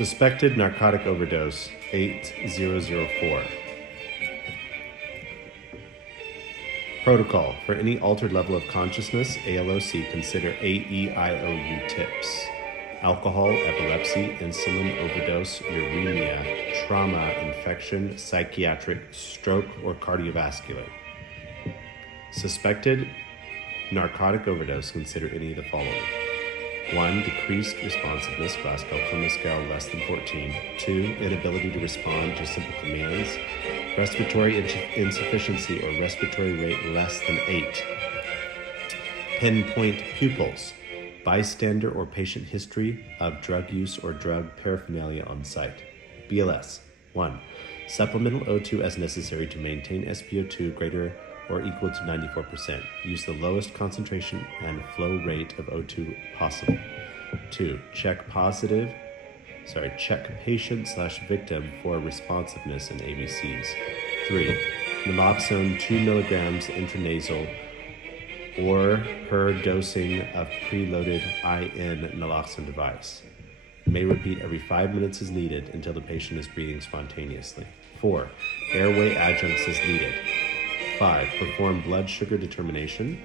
Suspected narcotic overdose 8004. Protocol. For any altered level of consciousness, ALOC, consider AEIOU tips: alcohol, epilepsy, insulin overdose, uremia, trauma, infection, psychiatric, stroke, or cardiovascular. Suspected narcotic overdose, consider any of the following: 1. Decreased responsiveness, Glasgow Coma scale less than 14. 2. Inability to respond to simple commands. Respiratory insufficiency or respiratory rate less than 8. Pinpoint pupils. Bystander or patient history of drug use or drug paraphernalia on site. BLS. 1. Supplemental O2 as necessary to maintain SpO2 greater or equal to 94%. Use the lowest concentration and flow rate of O2 possible. 2. Check patient/victim for responsiveness and ABCs. 3. Naloxone 2 milligrams intranasal or per dosing of preloaded IN naloxone device. May repeat every 5 minutes as needed until the patient is breathing spontaneously. 4. Airway adjuncts as needed. 5. Perform blood sugar determination.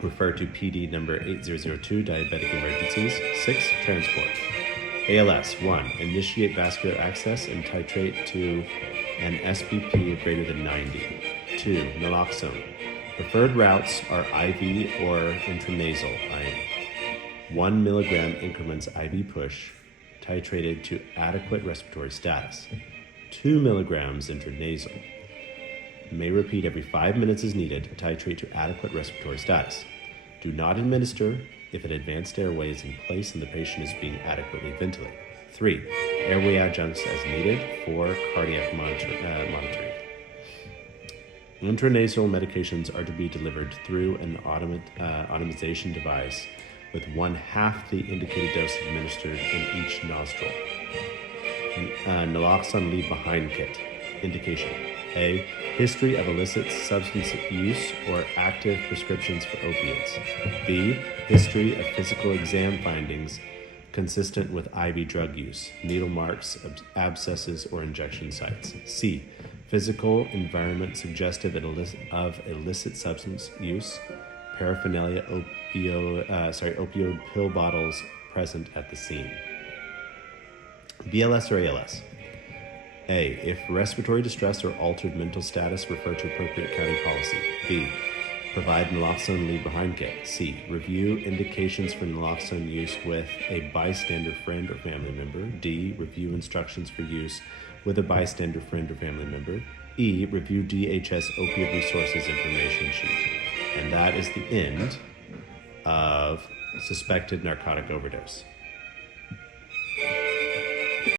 Refer to PD number 8002, diabetic emergencies. 6. Transport. ALS. 1. Initiate vascular access and titrate to an SBP of greater than 90. 2. Naloxone. Preferred routes are IV or intranasal IM. 1 milligram increments IV push, titrated to adequate respiratory status. 2 milligrams intranasal. May repeat every 5 minutes as needed, titrate to adequate respiratory status. Do not administer if an advanced airway is in place and the patient is being adequately ventilated. 3. Airway adjuncts as needed. 4. Cardiac monitoring. Intranasal medications are to be delivered through an automation device with 1/2 the indicated dose administered in each nostril. Naloxone leave-behind kit. Indication: A. History of illicit substance use or active prescriptions for opiates. B. History of physical exam findings consistent with IV drug use, needle marks, abscesses, or injection sites. C. Physical environment suggestive of illicit substance use, paraphernalia, opioid pill bottles present at the scene. BLS or ALS. A. If respiratory distress or altered mental status, refer to appropriate county policy. B. Provide naloxone leave-behind kit. C. Review indications for naloxone use with a bystander friend or family member. D. Review instructions for use with a bystander friend or family member. E. Review DHS opioid resources information sheet. And that is the end of suspected narcotic overdose.